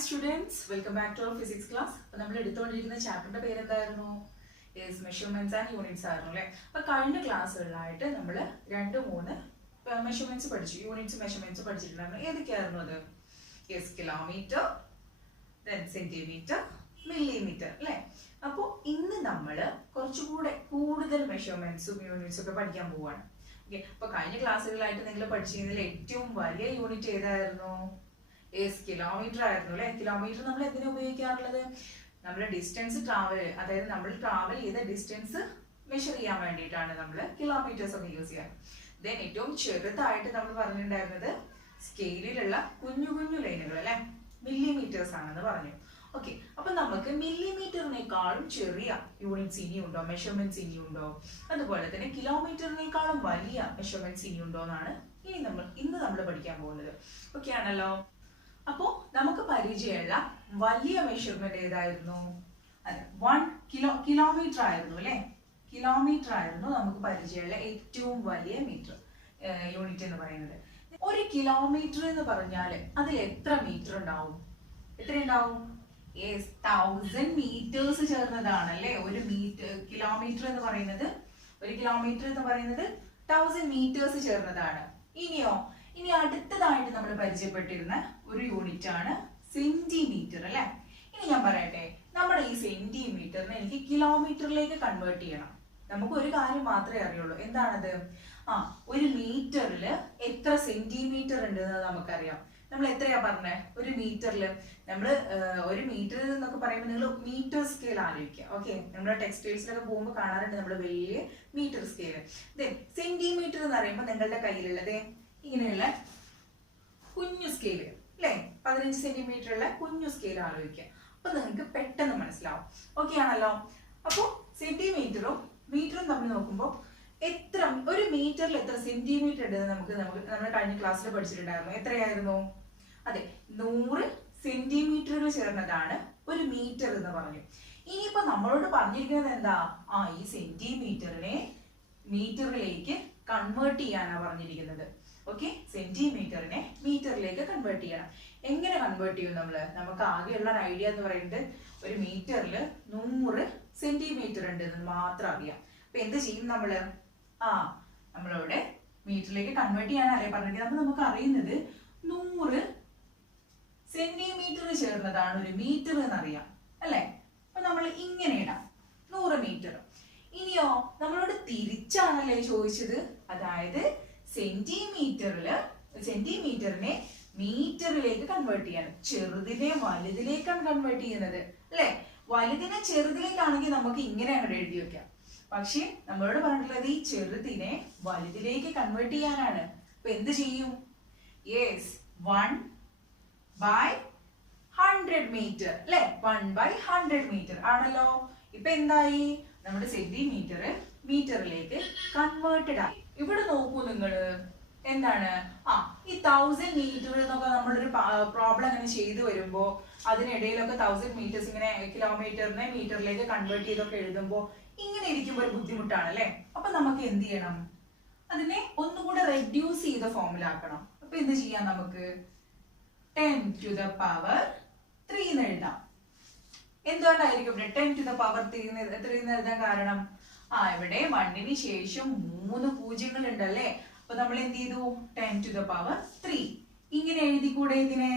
students, welcome back to our physics class. നമ്മൾ എടുത്തുകൊണ്ടിരിക്കുന്ന ചാപ്റ്ററിന്റെ പേര് എന്തായിരുന്നു? മെഷർമെന്റ്സ് ആൻഡ് യൂണിറ്റ്സ് ആയിരുന്നു അല്ലേ? അപ്പോൾ കഴിഞ്ഞ ക്ലാസ്സുകളിലായിട്ട് നമ്മൾ 2-3 മെഷർമെന്റ്സ് പഠിച്ചു, യൂണിറ്റ്സ് മെഷർമെന്റ്സ് പഠിച്ചിട്ടുണ്ടായിരുന്നു. ഏതൊക്കെയായിരുന്നു അത്? കിലോമീറ്റർ, then സെന്റിമീറ്റർ, മില്ലിമീറ്റർ അല്ലേ? അപ്പോൾ ഇന്ന് നമ്മൾ കുറച്ചുകൂടെ കൂടുതൽ മെഷർമെന്റ്സും യൂണിറ്റ്സും ഒക്കെ പഠിക്കാൻ പോവാണ്. ഓക്കെ, അപ്പോൾ കഴിഞ്ഞ ക്ലാസ്സുകളായിട്ട് നിങ്ങൾ പഠിച്ചിരുന്നതിൽ ഏറ്റവും വലിയ യൂണിറ്റ് ഏതായിരുന്നു? കിലോമീറ്റർ ആയിരുന്നു അല്ലെ. കിലോമീറ്റർ നമ്മൾ എന്തിനാ ഉപയോഗിക്കാറുള്ളത്? നമ്മുടെ ഡിസ്റ്റൻസ് ട്രാവൽ, അതായത് നമ്മൾ ട്രാവൽ ചെയ്ത ഡിസ്റ്റൻസ് മെഷർ ചെയ്യാൻ വേണ്ടിയിട്ടാണ് നമ്മൾ കിലോമീറ്റേഴ്സ് ഒക്കെ യൂസ് ചെയ്യാറ്. ദെൻ ഏറ്റവും ചെറുതായിട്ട് നമ്മൾ പറഞ്ഞിട്ടുണ്ടായിരുന്നത് സ്കെയിലിലുള്ള കുഞ്ഞു കുഞ്ഞു ലൈനുകൾ അല്ലെ, മില്ലിമീറ്റേഴ്സ് ആണെന്ന് പറഞ്ഞു. ഓക്കെ, അപ്പൊ നമുക്ക് മില്ലിമീറ്ററിനേക്കാളും ചെറിയ യൂണിറ്റ്സ് ഇനിയുണ്ടോ, മെഷർമെന്റ്സ് ഇനിയുണ്ടോ? അതുപോലെ തന്നെ കിലോമീറ്ററിനേക്കാളും വലിയ മെഷർമെന്റ്സ് ഇനിയുണ്ടോ എന്നാണ് ഇന്ന് നമ്മൾ പഠിക്കാൻ പോകുന്നത്. ഓക്കെ ആണല്ലോ. അപ്പോ നമുക്ക് പരിചയമുള്ള വലിയ മെഷർമെന്റ് ഏതായിരുന്നു? അതെ, 1 കിലോമീറ്റർ ആയിരുന്നു അല്ലെ. കിലോമീറ്റർ ആയിരുന്നു നമുക്ക് പരിചയമുള്ള ഏറ്റവും വലിയ യൂണിറ്റ് എന്ന് പറയുന്നത്. ഒരു കിലോമീറ്റർ എന്ന് പറഞ്ഞാൽ അതിൽ എത്ര മീറ്റർ ഉണ്ടാവും? എത്ര ഉണ്ടാവും? 1000 മീറ്റേഴ്സ് ചേർന്നതാണ് അല്ലെ ഒരു കിലോമീറ്റർ എന്ന് പറയുന്നത്. ഒരു കിലോമീറ്റർ എന്ന് പറയുന്നത് 1000 മീറ്റേഴ്സ് ചേർന്നതാണ്. ഇനി അടുത്തതായിട്ട് നമ്മൾ പരിചയപ്പെട്ടിരുന്ന ഒരു യൂണിറ്റ് ആണ് സെന്റിമീറ്റർ അല്ലെ. ഇനി ഞാൻ പറയട്ടെ, നമ്മുടെ ഈ സെന്റിമീറ്ററിനെ എനിക്ക് കിലോമീറ്ററിലേക്ക് കൺവേർട്ട് ചെയ്യണം. നമുക്ക് ഒരു കാര്യം മാത്രമേ അറിയുള്ളൂ. എന്താണത്? ഒരു മീറ്ററിൽ എത്ര സെന്റിമീറ്റർ ഉണ്ട് എന്ന് നമുക്കറിയാം. നമ്മൾ എത്രയാ പറഞ്ഞേ? ഒരു മീറ്ററിൽ ഒരു മീറ്റർ എന്നൊക്കെ പറയുമ്പോൾ നിങ്ങൾ മീറ്റർ സ്കെയിൽ ആലോചിക്കുക. ഓക്കെ, നമ്മുടെ ടെക്സ്റ്റൈൽസിലൊക്കെ പോകുമ്പോൾ കാണാറുണ്ട് നമ്മൾ വലിയ മീറ്റർ സ്കെയിൽ. സെന്റിമീറ്റർ എന്ന് പറയുമ്പോൾ നിങ്ങളുടെ കയ്യിലുള്ളത് ഇങ്ങനെയുള്ള കുഞ്ഞു സ്കെയിൽ അല്ലെ, 15 സെന്റിമീറ്റർ ഉള്ള കുഞ്ഞു സ്കെയിൽ ആലോചിക്കുക. അപ്പൊ നിങ്ങൾക്ക് പെട്ടെന്ന് മനസ്സിലാവും. ഓക്കെ ആണല്ലോ. അപ്പൊ സെന്റിമീറ്ററും മീറ്ററും തമ്മിൽ നോക്കുമ്പോൾ ഒരു മീറ്ററിൽ എത്ര സെന്റിമീറ്റർ ഉണ്ടെന്ന് നമ്മൾ കഴിഞ്ഞ ക്ലാസ്സിൽ പഠിച്ചിട്ടുണ്ടായിരുന്നു. എത്രയായിരുന്നു? അതെ, 100 സെന്റിമീറ്ററുകൾ ചേർന്നതാണ് ഒരു മീറ്റർ എന്ന് പറഞ്ഞു. ഇനിയിപ്പോ നമ്മളോട് പറഞ്ഞിരിക്കുന്നത് എന്താ? ഈ സെന്റിമീറ്ററിനെ മീറ്ററിലേക്ക് കൺവേർട്ട് ചെയ്യാനാണ് പറഞ്ഞിരിക്കുന്നത്. ഓക്കെ, സെന്റിമീറ്ററിനെ മീറ്ററിലേക്ക് കൺവേർട്ട് ചെയ്യണം. എങ്ങനെ കൺവേർട്ട് ചെയ്യും നമുക്ക് ആകെയുള്ള ഒരു ഐഡിയ എന്ന് പറയുന്നത് ഒരു മീറ്ററിൽ 100 സെന്റിമീറ്റർ ഉണ്ട് എന്ന് മാത്രം അറിയാം. അപ്പൊ എന്ത് ചെയ്യും നമ്മളോട് മീറ്ററിലേക്ക് കൺവേർട്ട് ചെയ്യാനല്ലേ പറഞ്ഞിരിക്കുന്നത്. അപ്പൊ നമുക്ക് അറിയുന്നത് 100 സെന്റിമീറ്റർ ചേർന്നതാണ് ഒരു മീറ്റർ എന്നറിയാം അല്ലെ. അപ്പൊ നമ്മൾ ഇങ്ങനെ ഇടാം 100 മീറ്റർ. ഇനിയോ നമ്മളോട് തിരിച്ചാണല്ലേ ചോദിച്ചത്, അതായത് സെന്റിമീറ്ററിനെ മീറ്ററിലേക്ക് കൺവേർട്ട് ചെയ്യണം. ചെറുതിനെ വലുതിലേക്കാണ് കൺവേർട്ട് ചെയ്യുന്നത് അല്ലെ. വലുതിനെ ചെറുതിലേക്കാണെങ്കിൽ നമുക്ക് ഇങ്ങനെ അങ്ങോട്ട് എഴുതി വെക്കാം. പക്ഷെ നമ്മളോട് പറഞ്ഞിട്ടുള്ളത് ഈ ചെറുതിനെ വലുതിലേക്ക് കൺവേർട്ട് ചെയ്യാനാണ്. അപ്പൊ എന്ത് ചെയ്യും? 1/100 മീറ്റർ അല്ലെ. 1/100 മീറ്റർ ആണല്ലോ. ഇപ്പൊ എന്തായി? നമ്മുടെ സെന്റിമീറ്റർ മീറ്ററിലേക്ക് കൺവേർട്ടഡ് ആയി. ഇവിടെ നോക്കൂ നിങ്ങള്, എന്താണ് ഈ 1000 മീറ്റർ എന്നൊക്കെ നമ്മളൊരു പ്രോബ്ലം അങ്ങനെ ചെയ്തു വരുമ്പോ അതിനിടയിലൊക്കെ 1000 മീറ്റേഴ്സ് ഇങ്ങനെ കിലോമീറ്ററിനെ മീറ്ററിലേക്ക് കൺവേർട്ട് ചെയ്തൊക്കെ എഴുതുമ്പോ ഇങ്ങനെ ഇരിക്കുമ്പോൾ ഒരു ബുദ്ധിമുട്ടാണ് അല്ലെ. അപ്പൊ നമുക്ക് എന്ത് ചെയ്യണം? അതിനെ ഒന്നുകൂടെ റെഡ്യൂസ് ചെയ്ത ഫോമിലാക്കണം. അപ്പൊ എന്ത് ചെയ്യാം? നമുക്ക് 10⁻³ എന്ന് എഴുതാം. എന്തുകൊണ്ടായിരിക്കും ഇവിടെ 10⁻³ എന്ന് എഴുതാൻ കാരണം? ഇവിടെ 1ന് ശേഷം 3 പൂജ്യങ്ങൾ ഉണ്ടല്ലേ. അപ്പൊ നമ്മൾ എന്ത് ചെയ്തു? 10⁻³ ഇങ്ങനെ എഴുതിക്കൂടെ ഇതിനെ?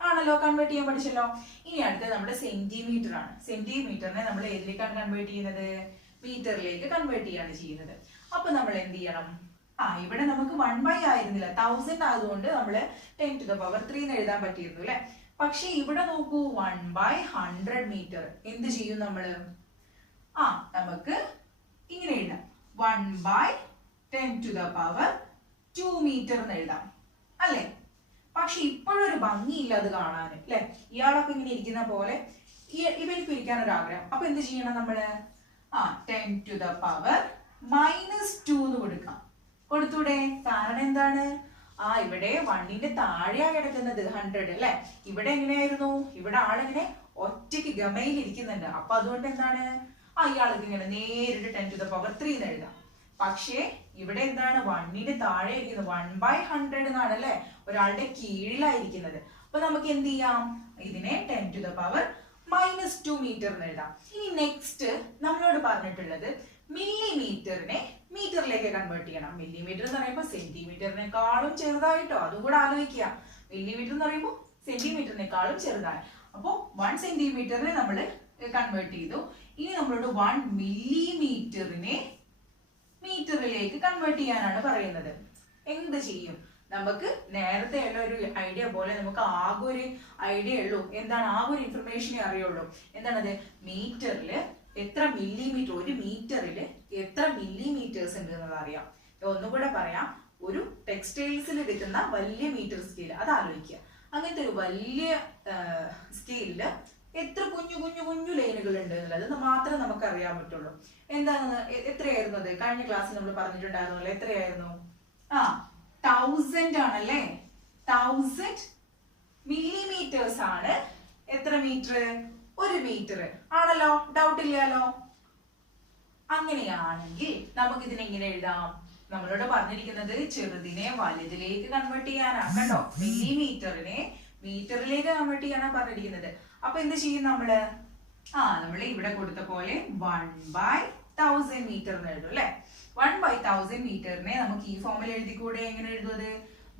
ആണല്ലോ, കൺവേർട്ട് ചെയ്യാൻ പഠിച്ചല്ലോ. ഇനി അടുത്തത് നമ്മുടെ സെന്റിമീറ്റർ ആണ്. സെന്റിമീറ്ററിനെ നമ്മൾ ഏതിലേക്കാണ് കൺവേർട്ട് ചെയ്യുന്നത്? മീറ്ററിലേക്ക് കൺവേർട്ട് ചെയ്യാണ് ചെയ്യുന്നത്. അപ്പൊ നമ്മൾ എന്ത് ചെയ്യണം? ഇവിടെ നമുക്ക് 1/, ആയിരുന്നില്ല, 1000 ആയതുകൊണ്ട് നമ്മള് 10⁻³ എന്ന് എഴുതാൻ പറ്റിയിരുന്നു അല്ലെ. പക്ഷെ ഇവിടെ നോക്കൂ, 1/100 മീറ്റർ. എന്ത് ചെയ്യും നമ്മള്? നമുക്ക് ഇങ്ങനെ എഴുതാം, 1/10⁻² മീറ്റർ എന്ന് എഴുതാം അല്ലെ. പക്ഷെ ഇപ്പോഴൊരു ഭംഗിയില്ല അത് കാണാൻ അല്ലെ. ഇയാളൊക്കെ ഇങ്ങനെ ഇരിക്കുന്ന പോലെ ഇവർക്ക് ഇരിക്കാൻ ഒരു ആഗ്രഹം. അപ്പൊ എന്ത് ചെയ്യണം നമ്മള്? 10⁻⁻² എന്ന് കൊടുക്കാം. കൊടുത്തൂടെ? കാരണം എന്താണ്? ഇവിടെ 1ന്റെ താഴെയാ കിടക്കുന്നത് 100 അല്ലെ. ഇവിടെ എങ്ങനെയായിരുന്നു? ഇവിടെ ആളിങ്ങനെ ഒറ്റയ്ക്ക് ഗമയിൽ ഇരിക്കുന്നുണ്ട്. അപ്പൊ അതുകൊണ്ട് എന്താണ്? ഇയാൾക്ക് ഇങ്ങനെ നേരിട്ട് 10⁻³ എന്ന് എഴുതാം. പക്ഷേ ഇവിടെ എന്താണ്? 1ന്റെ താഴെ ഇരിക്കുന്നത് 1/100 എന്നാണ് അല്ലെ, ഒരാളുടെ കീഴിലായിരിക്കുന്നത്. അപ്പൊ അപ്പൊ നമുക്ക് എന്ത് ചെയ്യാം, ഇതിനെ 10 to the power -2 മീറ്റർ എന്ന് എഴുതാം. ഇനി നെക്സ്റ്റ് നമ്മളോട് പറഞ്ഞിട്ടുള്ളത് മില്ലിമീറ്ററിനെ മീറ്ററിലേക്ക് കൺവേർട്ട് ചെയ്യണം. മില്ലിമീറ്റർ എന്ന് പറയുമ്പോൾ സെന്റിമീറ്ററിനെക്കാളും ചെറുതായിട്ടോ, അതും കൂടെ ആലോചിക്കുക. മില്ലിമീറ്റർ എന്ന് പറയുമ്പോൾ സെന്റിമീറ്ററിനെക്കാളും ചെറുതായി. അപ്പോൾ 1 സെന്റിമീറ്ററിനെ നമ്മൾ കൺവേർട്ട് ചെയ്തു. ഇനി നമ്മളോട് 1 മില്ലിമീറ്ററിനെ മീറ്ററിലേക്ക് കൺവേർട്ട് ചെയ്യാനാണ് പറയുന്നത്. എന്ത് ചെയ്യും? നമുക്ക് നേരത്തെ ഉള്ള ഒരു ഐഡിയ പോലെ നമുക്ക് ആകെ ഒരു ഐഡിയ ഉള്ളൂ. എന്താണ്? ആകെ ഒരു ഇൻഫർമേഷനെ അറിയുള്ളൂ. എന്താണത്? മീറ്ററിൽ എത്ര മില്ലിമീറ്റർ, ഒരു മീറ്ററിൽ എത്ര മില്ലിമീറ്റേഴ്സ് ഉണ്ട് എന്നത് അറിയാം. ഒന്നുകൂടെ പറയാം, ഒരു ടെക്സ്റ്റൈൽസിൽ എടുക്കുന്ന വലിയ മീറ്റർ സ്കെയിൽ അത് ആലോചിക്കുക. അങ്ങനത്തെ ഒരു വലിയ സ്കെയിലില് എത്ര കുഞ്ഞു കുഞ്ഞു കുഞ്ഞു ലൈനുകൾ ഉണ്ട് എന്നുള്ളത് മാത്രമേ നമുക്ക് അറിയാൻ പറ്റുള്ളൂ. എന്താണെന്ന് എത്രയായിരുന്നു അത്? കഴിഞ്ഞ ക്ലാസ്സിൽ നമ്മൾ പറഞ്ഞിട്ടുണ്ടായിരുന്നല്ലോ. എത്രയായിരുന്നു? 1000 ആണല്ലേ. 1000 മില്ലിമീറ്റേഴ്സ് ആണ് എത്ര മീറ്റർ? ഒരു മീറ്റർ ആണല്ലോ. ഡൗട്ട് ഇല്ലല്ലോ. അങ്ങനെയാണെങ്കിൽ നമുക്ക് ഇതിനെ എങ്ങനെ എഴുതാം? നമ്മളോട് പറഞ്ഞിരിക്കുന്നത് ചെറുതിനെ വലുതിലേക്ക് കൺവേർട്ട് ചെയ്യാനാണ് കേട്ടോ. മില്ലിമീറ്ററിനെ മീറ്ററിലേക്ക് കൺവേർട്ട് ചെയ്യാനാണ് പറഞ്ഞിരിക്കുന്നത്. അപ്പൊ എന്ത് ചെയ്യും നമ്മള്? നമ്മൾ ഇവിടെ കൊടുത്ത പോലെ 1/1000 മീറ്റർ എന്ന് എഴുതും അല്ലെ. 1/1000 മീറ്ററിനെ നമുക്ക് ഈ ഫോമിൽ എഴുതിക്കൂടെ? എങ്ങനെ എഴുതുന്നത്?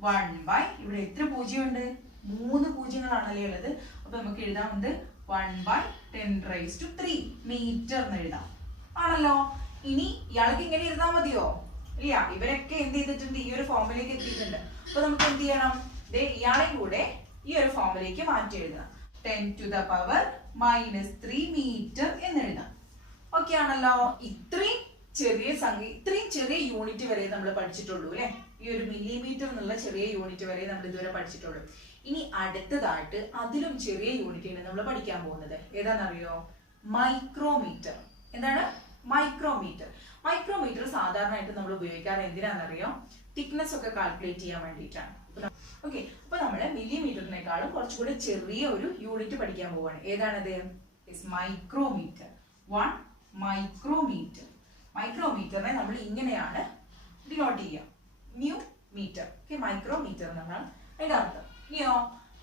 1 ഇവിടെ എത്ര പൂജ്യമുണ്ട്? 3 പൂജ്യങ്ങളാണല്ലേ ഉള്ളത്. അപ്പൊ നമുക്ക് എഴുതാവുന്നത് 1/10⁻³ മീറ്റർ എന്ന് എഴുതാം. ആണല്ലോ. ഇനി ഇയാൾക്ക് ഇങ്ങനെ എഴുതാൻ മതിയോ? ഇല്ല. ഇവരൊക്കെ എന്ത് ചെയ്തിട്ടുണ്ട്? ഈ ഒരു ഫോമിലേക്ക് എത്തിയിട്ടുണ്ട്. അപ്പൊ നമുക്ക് എന്ത് ചെയ്യണം? ഇയാളെയും കൂടെ ഈ ഒരു ഫോമിലേക്ക് മാറ്റി എഴുതണം. 10 to the power -3 മീറ്റർ എന്ന് എഴുതാം. ഓക്കെ ആണല്ലോ. ഇത്രയും ചെറിയ സംഖ്യ, ഇത്രയും ചെറിയ യൂണിറ്റ് വരെ നമ്മൾ പഠിച്ചിട്ടുള്ളൂ അല്ലെ. ഈ ഒരു മില്ലിമീറ്റർ എന്നുള്ള ചെറിയ യൂണിറ്റ് വരെ നമ്മൾ ഇതുവരെ പഠിച്ചിട്ടുള്ളൂ. ഇനി അടുത്തതായിട്ട് അതിലും ചെറിയ യൂണിറ്റാണ് നമ്മൾ പഠിക്കാൻ പോകുന്നത്. ഏതാണെന്നറിയോ? മൈക്രോമീറ്റർ. എന്താണ്? മൈക്രോമീറ്റർ. മൈക്രോമീറ്റർ സാധാരണയായിട്ട് നമ്മൾ ഉപയോഗിക്കാറ് എന്തിനാണെന്നറിയോ? തിക്നെസ് ഒക്കെ കാൽക്കുലേറ്റ് ചെയ്യാൻ വേണ്ടിയിട്ടാണ്. ഓക്കെ. അപ്പൊ നമ്മൾ മില്ലിമീറ്ററിനേക്കാളും കുറച്ചുകൂടി ചെറിയ ഒരു യൂണിറ്റ് പഠിക്കാൻ പോവാണ്. ഏതാണത്? മൈക്രോമീറ്റർ. 1 മൈക്രോമീറ്റർ. മൈക്രോമീറ്ററിനെ നമ്മൾ ഇങ്ങനെയാണ് ഡിനോട്ട് ചെയ്യുക. Mu metre. മൈക്രോമീറ്റർ എന്നാണ് അതിന്റെ അർത്ഥം. ഇനിയോ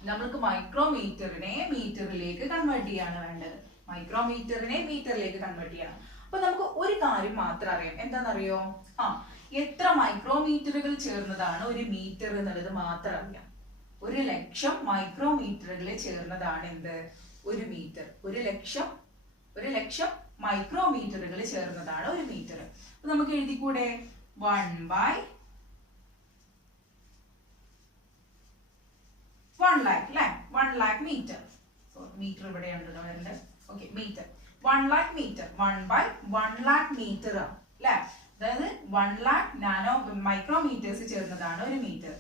നമ്മൾക്ക് മൈക്രോമീറ്ററിനെ മീറ്ററിലേക്ക് കൺവേർട്ട് ചെയ്യാണ് വേണ്ടത്. മൈക്രോമീറ്ററിനെ മീറ്ററിലേക്ക് കൺവേർട്ട് ചെയ്യണം. അപ്പൊ നമുക്ക് ഒരു കാര്യം മാത്രം അറിയാം. എന്താണെന്നറിയോ? എത്ര മൈക്രോമീറ്ററുകൾ ചേർന്നതാണ് ഒരു മീറ്റർ എന്നുള്ളത് മാത്രം അറിയാം. 1,00,000 മൈക്രോമീറ്ററുകൾ ചേർന്നതാണ് എന്ത്? ഒരു മീറ്റർ. 1,00,000 മൈക്രോമീറ്ററുകൾ ചേർന്നതാണ് ഒരു മീറ്റർ. അപ്പൊ നമുക്ക് എഴുതിക്കൂടെ? 1/1,00,000 അല്ലെ. 1,00,000 മീറ്റർ. മീറ്റർ ഇവിടെയാണ് വരേണ്ടത്. ഓക്കെ. Metre 1,00,000 metre. 1/1,00,000 മീറ്റർ അല്ലെ. അതായത് 1,00,000 നാനോ മൈക്രോമീറ്റേഴ്സ് ചേർന്നതാണ് ഒരു മീറ്റർ.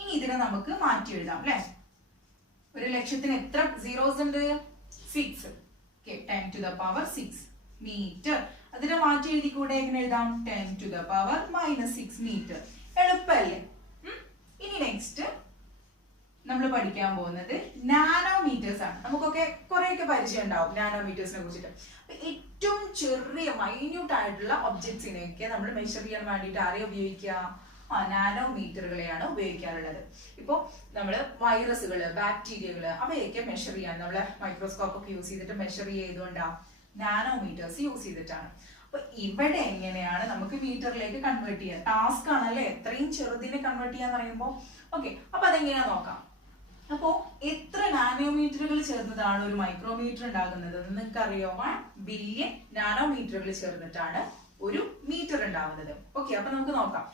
ഇനി ഇതിനെ നമുക്ക് മാറ്റി എഴുതാം അല്ലെ. 1,00,000 എത്ര സീറോസ് ഉണ്ട്? 6. 10 to the power 6 മീറ്റർ. അതിനെ മാറ്റി എഴുതിക്കൂടെ? എങ്ങനെ എഴുതാം? 10 to the power -6 മീറ്റർ. എളുപ്പല്ലേ? ഇനി നെക്സ്റ്റ് നമ്മൾ പഠിക്കാൻ പോകുന്നത് നാനോമീറ്റേഴ്സ് ആണ്. നമുക്കൊക്കെ കുറെയൊക്കെ പരിചയം ഉണ്ടാവും നാനോമീറ്റേഴ്സിനെ കുറിച്ചിട്ട്. ഏറ്റവും ചെറിയ മൈന്യൂട്ട് ആയിട്ടുള്ള ഒബ്ജക്ട്സിനെയൊക്കെ നമ്മൾ മെഷർ ചെയ്യാൻ വേണ്ടിയിട്ട് ആരെയും ഉപയോഗിക്കുക? നാനോമീറ്ററുകളെയാണ് ഉപയോഗിക്കാറുള്ളത്. ഇപ്പോൾ നമ്മൾ വൈറസുകള്, ബാക്ടീരിയകള് അവയൊക്കെ മെഷർ ചെയ്യാൻ നമ്മളെ മൈക്രോസ്കോപ്പ് ഒക്കെ യൂസ് ചെയ്തിട്ട് മെഷർ ചെയ്തുകൊണ്ടാണ് നാനോമീറ്റേഴ്സ് യൂസ് ചെയ്തിട്ടാണ്. അപ്പൊ ഇവിടെ എങ്ങനെയാണ് നമുക്ക് മീറ്ററിലേക്ക് കൺവേർട്ട് ചെയ്യാൻ? ടാസ്ക് ആണല്ലേ, എത്രയും ചെറുതിനെ കൺവേർട്ട് ചെയ്യാന്ന് പറയുമ്പോൾ. ഓക്കെ. അപ്പൊ അതെങ്ങനെയാ നോക്കാം. അപ്പോ എത്ര നാനോമീറ്ററുകൾ ചേർന്നതാണ് ഒരു മൈക്രോമീറ്റർ ഉണ്ടാകുന്നത് നിങ്ങൾക്ക് അറിയോ? 1 ബില്യൺ നാനോമീറ്ററുകൾ ചേർന്നിട്ടാണ് ഒരു മീറ്റർ ഉണ്ടാവുന്നത്. ഓക്കെ. അപ്പൊ നമുക്ക് നോക്കാം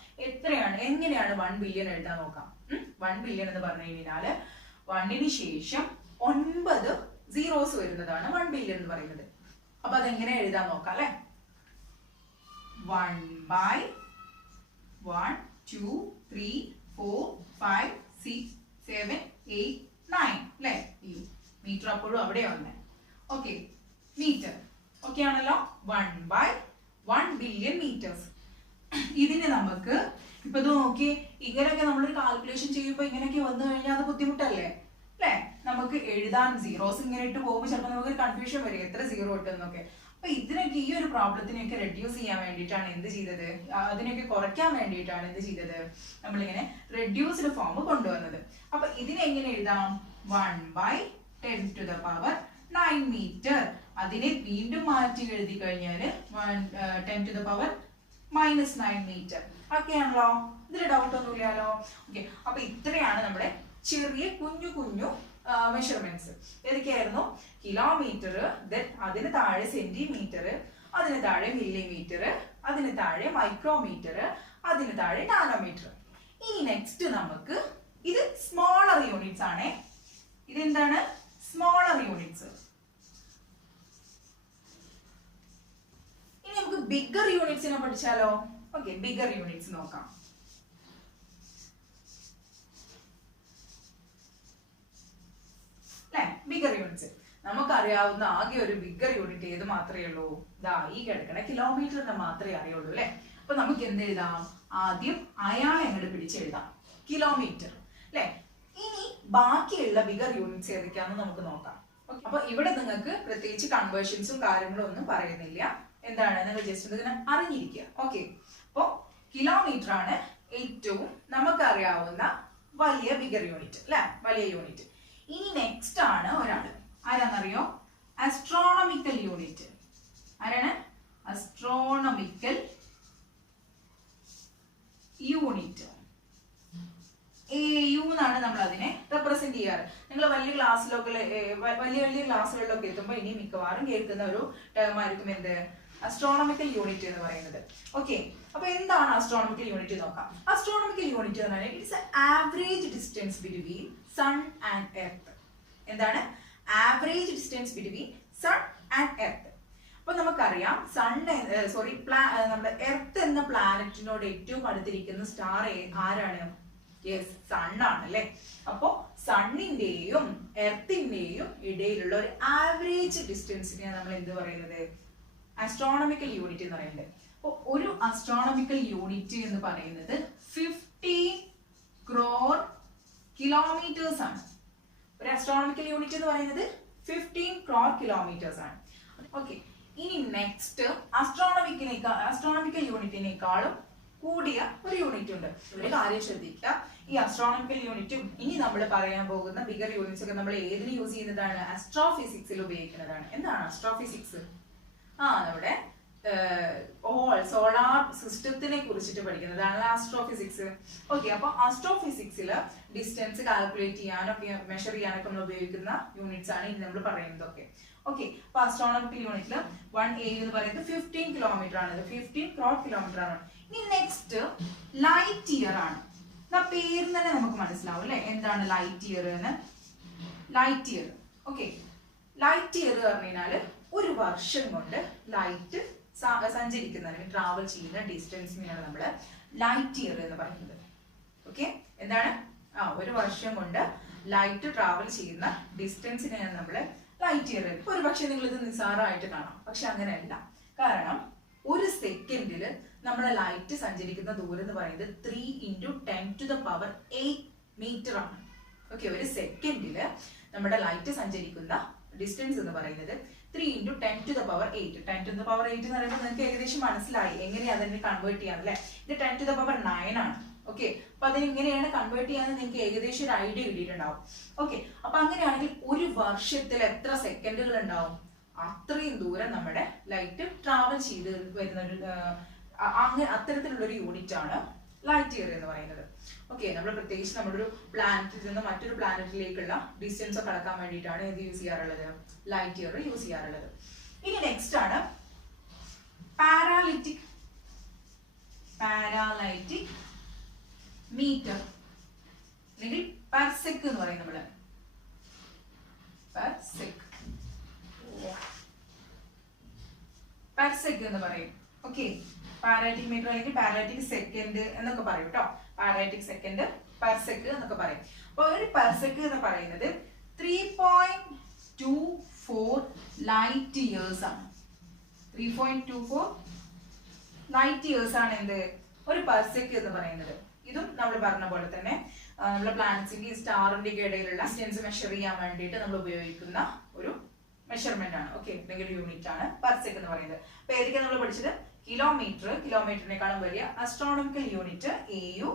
എങ്ങനെയാണ് 1 ബില്യൺ എഴുതാൻ നോക്കാം. 1 ബില്യൺ എന്ന് പറഞ്ഞു കഴിഞ്ഞാല് 1ന് ശേഷം 9 സീറോസ് വരുന്നതാണ് 1 ബില്യൺ എന്ന് പറയുന്നത്. അപ്പൊ അതെങ്ങനെ എഴുതാൻ നോക്കാം അല്ലെ. 1/1 2 3 4 5 6 7 8 9 അല്ലെ. ഈ മീറ്റർ അപ്പോഴും അവിടെ വന്നേ. ഓക്കെ. മീറ്റർ. ഓക്കെ ആണല്ലോ. 1/1 ബില്യൺ മീറ്റേഴ്സ്. ഇതിന് നമുക്ക് ഇപ്പൊ ഇത് നോക്കി ഇങ്ങനെയൊക്കെ നമ്മളൊരു കാൽക്കുലേഷൻ ചെയ്യുമ്പോൾ ഇങ്ങനെയൊക്കെ വന്നു കഴിഞ്ഞാൽ അത് ബുദ്ധിമുട്ടല്ലേ അല്ലെ. നമുക്ക് എഴുതാൻ സീറോസ് ഇങ്ങനെ ഇട്ട് പോകുമ്പോൾ ചിലപ്പോൾ നമുക്ക് കൺഫ്യൂഷൻ വരും എത്ര സീറോ ഇട്ടെന്നൊക്കെ. അപ്പൊ ഇതിനൊക്കെ ഈ ഒരു പ്രോബ്ലത്തിനൊക്കെ റെഡ്യൂസ് ചെയ്യാൻ വേണ്ടിയിട്ടാണ് എന്ത് ചെയ്തത്? അതിനൊക്കെ കുറയ്ക്കാൻ വേണ്ടിയിട്ടാണ് എന്ത് ചെയ്തത്? നമ്മളിങ്ങനെ റെഡ്യൂസ്ഡ് ഫോം കൊണ്ടുവന്നത്. അപ്പൊ ഇതിനെ എങ്ങനെ എഴുതാം? 1/10⁻⁹ മീറ്റർ. അതിനെ വീണ്ടും മാറ്റി എഴുതി കഴിഞ്ഞാൽ 10⁻⁻⁹ മീറ്റർ. ഓക്കെ ആണല്ലോ? ഇതിൽ ഡൗട്ട് ഒന്നുമില്ലല്ലോ. ഓക്കെ, അപ്പൊ ഇത്രയാണ് നമ്മുടെ ചെറിയ കുഞ്ഞു കുഞ്ഞു മെഷർമെന്റ്സ്. ഏതൊക്കെയായിരുന്നു? കിലോമീറ്റർ, അതിന് താഴെ സെന്റിമീറ്റർ, അതിന് താഴെ മില്ലിമീറ്റർ, അതിന് താഴെ മൈക്രോമീറ്റർ, അതിന് താഴെ നാനോമീറ്റർ. ഇനി നെക്സ്റ്റ് നമുക്ക് ഇത് സ്മോളർ യൂണിറ്റ്സ് ആണേ. ഇതെന്താണ്? Smaller units. ഇനി നമുക്ക് ബിഗർ യൂണിറ്റ്സിനെ പഠിച്ചാലോ? ഓക്കെ, ബിഗർ യൂണിറ്റ്സ് നോക്കാം. അല്ലെ, ബിഗർ യൂണിറ്റ്സ് നമുക്കറിയാവുന്ന ആകെ ഒരു ബിഗർ യൂണിറ്റ് ഏത് മാത്രമേ ഉള്ളൂ? ദാ ഈ കിടക്കണ കിലോമീറ്ററിനെ മാത്രമേ അറിയുള്ളൂ അല്ലെ. അപ്പൊ നമുക്ക് എന്ത് എഴുതാം? ആദ്യം അയാളെ അങ്ങോട്ട് പിടിച്ചെഴുതാം, കിലോമീറ്റർ അല്ലെ. ഇനി ബാക്കിയുള്ള ബിഗർ യൂണിറ്റ്സ് ഏതൊക്കെയാണെന്ന് നമുക്ക് നോക്കാം. അപ്പൊ ഇവിടെ നിങ്ങൾക്ക് പ്രത്യേകിച്ച് കൺവേർഷൻസും കാര്യങ്ങളും ഒന്നും പറയുന്നില്ല. എന്താണ്? നിങ്ങൾ ജസ്റ്റ് ഇതിനെ അറിഞ്ഞിരിക്കുക. ഓക്കെ, അപ്പൊ കിലോമീറ്റർ ആണ് ഏറ്റവും നമുക്കറിയാവുന്ന വലിയ ബിഗർ യൂണിറ്റ് അല്ലെ, വലിയ യൂണിറ്റ്. ഇനി നെക്സ്റ്റ് ആണ് ഒരാള്, ആരാന്നറിയോ? Astronomical unit. ആരാണ്? Astronomical unit. AU എന്നാണ് നമ്മൾ അതിനെ റെപ്രസെന്റ് ചെയ്യാറ്. നിങ്ങൾ വലിയ ക്ലാസ്സുകളിലൊക്കെ എത്തുമ്പോൾ ഇനി മിക്കവാറും കേൾക്കുന്ന ഒരു ടേം ആയിരിക്കും എന്ത്? അസ്ട്രോണമിക്കൽ യൂണിറ്റ് എന്ന് പറയുന്നത്. ഓക്കെ, അപ്പൊ എന്താണ് അസ്ട്രോണമിക്കൽ യൂണിറ്റ് നോക്കാം. അസ്ട്രോണമിക്കൽ യൂണിറ്റ് എന്ന് പറഞ്ഞാൽ it's average distance between sun and earth. എന്താണ്? Average distance between sun and earth. അപ്പൊ നമുക്കറിയാം നമ്മുടെ എർത്ത് എന്ന പ്ലാനറ്റിനോട് ഏറ്റവും അടുത്തിരിക്കുന്ന സ്റ്റാർ ആരാണ്? യെസ്, സൺ ആണ് അല്ലെ. അപ്പോ സണ്ണിന്റെയും എർത്തിന്റെയും ഇടയിലുള്ള ഒരു ആവറേജ് ഡിസ്റ്റൻസിനെ നമ്മൾ എന്ത് പറയുന്നത്? അസ്ട്രോണമിക്കൽ യൂണിറ്റ് എന്ന് പറയുന്നത്. അപ്പൊ ഒരു അസ്ട്രോണമിക്കൽ യൂണിറ്റ് എന്ന് പറയുന്നത് 15 crore കിലോമീറ്റേഴ്സ് ആണ്. ഒരു അസ്ട്രോണമിക്കൽ യൂണിറ്റ് എന്ന് പറയുന്നത് 15 crore കിലോമീറ്റേഴ്സ് ആണ്. ഓക്കെ, ഇനി നെക്സ്റ്റ് അസ്ട്രോണമിക്കൽ യൂണിറ്റിനേക്കാളും കൂടിയ ഒരു യൂണിറ്റ് ഉണ്ട്. ഒരു കാര്യം ശ്രദ്ധിക്കുക, ഈ അസ്ട്രോണമിക്കൽ യൂണിറ്റും ഇനി നമ്മൾ പറയാൻ പോകുന്ന ബിഗർ യൂണിറ്റ്സ് ഒക്കെ നമ്മൾ ഏതിന് യൂസ് ചെയ്യുന്നതാണ്? ആസ്ട്രോഫിസിക്സിൽ ഉപയോഗിക്കുന്നതാണ്. എന്താണ് ആസ്ട്രോഫിസിക്സ്? നമ്മുടെ സോളാർ സിസ്റ്റത്തിനെ കുറിച്ചിട്ട് പഠിക്കുന്നതാണ് ആസ്ട്രോഫിസിക്സ്. ഓക്കെ, അപ്പൊ ആസ്ട്രോഫിസിക്സിൽ ഡിസ്റ്റൻസ് കാൽക്കുലേറ്റ് ചെയ്യാനൊക്കെ മെഷർ ചെയ്യാനൊക്കെ നമ്മൾ ഉപയോഗിക്കുന്ന യൂണിറ്റ്സ് ആണ് ഇനി നമ്മൾ പറയുന്നതൊക്കെ. ഓക്കെ, അപ്പൊ അസ്ട്രോണമിക്കൽ യൂണിറ്റിൽ 1AU എന്ന് പറയുന്നത് 15 കിലോമീറ്റർ ആണ്. 15 crore കിലോമീറ്റർ ആണ്. ഇനി നെക്സ്റ്റ് ലൈറ്റ് ഇയർ ആണ്. പേര് തന്നെ നമുക്ക് മനസ്സിലാവും അല്ലെ, എന്താണ് ലൈറ്റ് ഇയർ എന്ന്. Light year, okay, light year പറഞ്ഞു കഴിഞ്ഞാല് ഒരു വർഷം കൊണ്ട് ലൈറ്റ് സഞ്ചരിക്കുന്ന അല്ലെങ്കിൽ ട്രാവൽ ചെയ്യുന്ന ഡിസ്റ്റൻസിനെയാണ് നമ്മൾ ലൈറ്റ് ഇയർ എന്ന് പറയുന്നത്. ഓക്കെ, എന്താണ്? ഒരു വർഷം കൊണ്ട് ലൈറ്റ് ട്രാവൽ ചെയ്യുന്ന ഡിസ്റ്റൻസിനെയാണ് നമ്മൾ ലൈറ്റ് ഇയർ. ഒരു പക്ഷെ നിങ്ങൾ ഇത് നിസ്സാരമായിട്ട് കാണാം, പക്ഷെ അങ്ങനെയല്ല. കാരണം ഒരു സെക്കൻഡിൽ നമ്മുടെ ലൈറ്റ് സഞ്ചരിക്കുന്ന ദൂരം എന്ന് പറയുന്നത് 3 × 10⁸ മീറ്റർ ആണ്. ഓക്കെ, ഒരു സെക്കൻഡിൽ നമ്മുടെ ലൈറ്റ് സഞ്ചരിക്കുന്ന ഡിസ്റ്റൻസ് എന്ന് പറയുന്നത് 3 × 10⁸. 10⁸ എന്ന് പറയുമ്പോൾ നിങ്ങൾക്ക് ഏകദേശം മനസ്സിലായി എങ്ങനെയാണ് അതിനെ കൺവേർട്ട് ചെയ്യാൻ അല്ലെ. ഇത് 10⁹ ആണ്. ഓക്കെ, അപ്പൊ അതിനെങ്ങനെയാണ് കൺവേർട്ട് ചെയ്യാന്ന് നിങ്ങൾക്ക് ഏകദേശം ഒരു ഐഡിയ കിട്ടിയിട്ടുണ്ടാവും. ഓക്കെ, അപ്പൊ അങ്ങനെയാണെങ്കിൽ ഒരു വർഷത്തിൽ എത്ര സെക്കൻഡുകൾ ഉണ്ടാവും? അത്രയും ദൂരം നമ്മുടെ ലൈറ്റ് ട്രാവൽ ചെയ്ത് വരുന്ന ഒരു അത്തരത്തിലുള്ള ഒരു യൂണിറ്റ് ആണ് ലൈറ്റ് ഇയർ എന്ന് പറയുന്നത്. ഓക്കെ, നമ്മൾ പ്രത്യേകിച്ച് നമ്മുടെ ഒരു പ്ലാനറ്റിൽ നിന്ന് മറ്റൊരു പ്ലാനറ്റിലേക്കുള്ള ഡിസ്റ്റൻസ് ഒക്കെ അളക്കാൻ വേണ്ടിയിട്ടാണ് ഇത് യൂസ് ചെയ്യാറുള്ളത്, ലൈറ്റ് ഇയർ യൂസ് ചെയ്യാറുള്ളത്. ഇനി നെക്സ്റ്റ് ആണ് പാരാലിറ്റിക് മീറ്റർ അല്ലെങ്കിൽ പെർസെക് എന്ന് പറയും നമ്മള്. പെർസെക് എന്ന് പറയും. ഓക്കെ, പാരാലിറ്റിക് മീറ്റർ അല്ലെങ്കിൽ പാരാലിറ്റിക് സെക്കൻഡ് എന്നൊക്കെ പറയും കേട്ടോ. പാരാലിറ്റിക് സെക്കൻഡ്, പെർസെക് എന്നൊക്കെ പറയും. അപ്പൊ ഒരു പെർസെക് എന്ന് പറയുന്നത് 3.24 ലൈറ്റ് ഇയേഴ്സ് ആണ്. 3.24 ലൈറ്റ് ഇയേഴ്സ് ആണ് എന്ത് ഒരു പെർസെക് എന്ന് പറയുന്നത്. ഇതും നമ്മൾ പറഞ്ഞ പോലെ തന്നെ നമ്മുടെ പ്ലാനറ്റ്സിന്റെ സ്റ്റാറിന്റെ ഇടയിലുള്ള ഡിസ്റ്റൻസ് മെഷർ ചെയ്യാൻ വേണ്ടിയിട്ട് നമ്മൾ ഉപയോഗിക്കുന്ന ഒരു മെഷർമെന്റ് ആണ്. ഓക്കെ, അല്ലെങ്കിൽ യൂണിറ്റ് ആണ് പെർസെക് എന്ന് പറയുന്നത്. അപ്പൊ ഏതൊക്കെയാണ് നമ്മൾ പഠിച്ചത്? കിലോമീറ്ററിനെക്കാളും വലിയ astronomical unit AU,